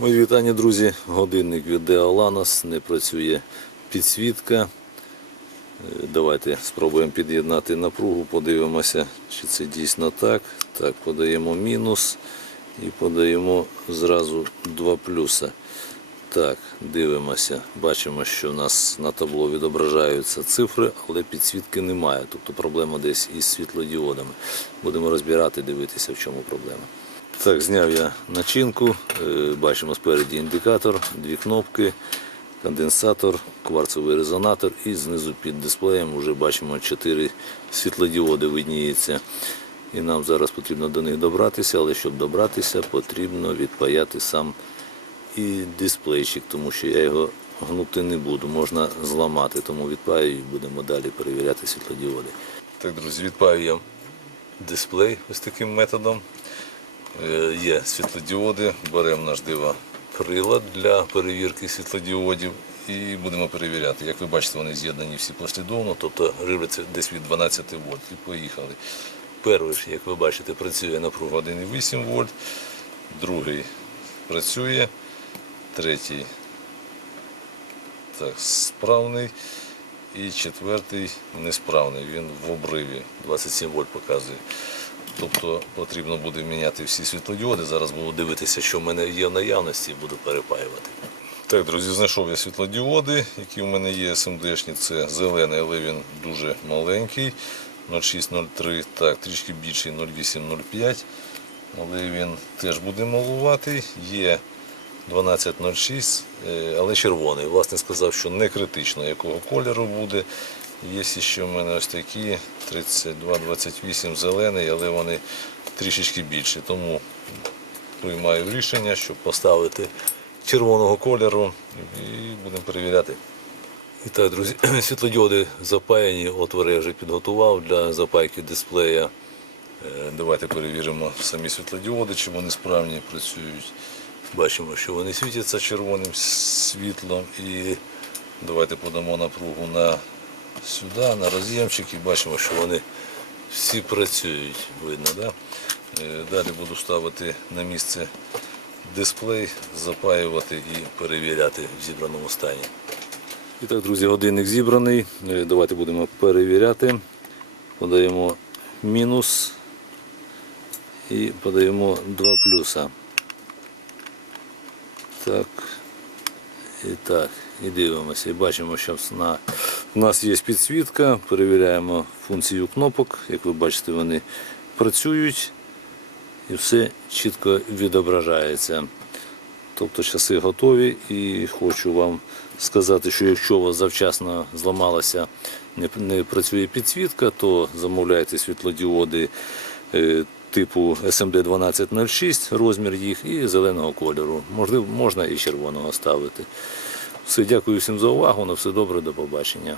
Мої вітання, друзі. Годинник від Деоланос, не працює підсвітка. Е, Давайте спробуємо під'єднати напругу, подивимося, чи це дійсно так. Так, подаємо мінус і подаємо зразу два плюса. Так, дивимося. Бачимо, що в нас на табло відображаються цифри, але підсвітки немає. Тобто проблема десь із світлодіодами. Будемо розбирати, дивитися, в чому проблема. Так, зняв я начинку. Е, Бачимо спереді індикатор, дві кнопки, конденсатор, кварцевий резонатор і знизу під дисплеєм вже бачимо чотири світлодіоди видніється. І нам зараз потрібно до них добратися, але щоб добратися, потрібно відпаяти сам і дисплейчик, тому що я його гнути не буду, можна зламати, тому відпаю і будемо далі перевіряти світлодіоди. Так, друзі, відпаю я дисплей ось таким методом. Е, Є світлодіоди, беремо наш диво прилад для перевірки світлодіодів і будемо перевіряти. Як ви бачите, вони з'єднані всі послідовно, тобто ривляться десь від 12 вольт і поїхали. Перший, як ви бачите, працює напруга 1,8 вольт, другий працює, третій так, справний і четвертий несправний. Він в обриві 27 вольт показує. Тобто потрібно буде міняти всі світлодіоди. Зараз буду дивитися, що в мене є в наявності, і буду перепаювати. Так, друзі, знайшов я світлодіоди, які в мене є СМДшні. Це зелений, але він дуже маленький. 0603, так, трішки більший 0805. Але він теж буде малуватий. Є 1206, е, але червоний. Власне сказав, що не критично, якого кольору буде. Є ще в мене ось такі 32-28 зелений, але вони трішечки більші. Тому приймаю рішення, щоб поставити червоного кольору і будемо перевіряти. І так, друзі, світлодіоди запаяні, отвори я вже підготував для запайки дисплея. Е, Давайте перевіримо самі світлодіоди, чи вони справні працюють. Бачимо, що вони світяться червоним світлом. І давайте подамо напругу на сюди, на роз'ємчик і бачимо, що вони всі працюють, видно, да? Е, Далі буду ставити на місце дисплей, запаювати і перевіряти в зібраному стані. І так, друзі, годинник зібраний. Е, Давайте будемо перевіряти. Подаємо мінус і подаємо два плюса. Так. І так, і дивимося. І бачимо, що на, у нас є підсвітка, перевіряємо функцію кнопок. Як ви бачите, вони працюють і все чітко відображається. Тобто часи готові і хочу вам сказати, що якщо у вас завчасно зламалася, не, не працює підсвітка, то замовляйте світлодіоди типу SMD 1206, розмір їх і зеленого кольору. Можливо, можна і червоного ставити. Все, дякую всім за увагу. На все добре, до побачення.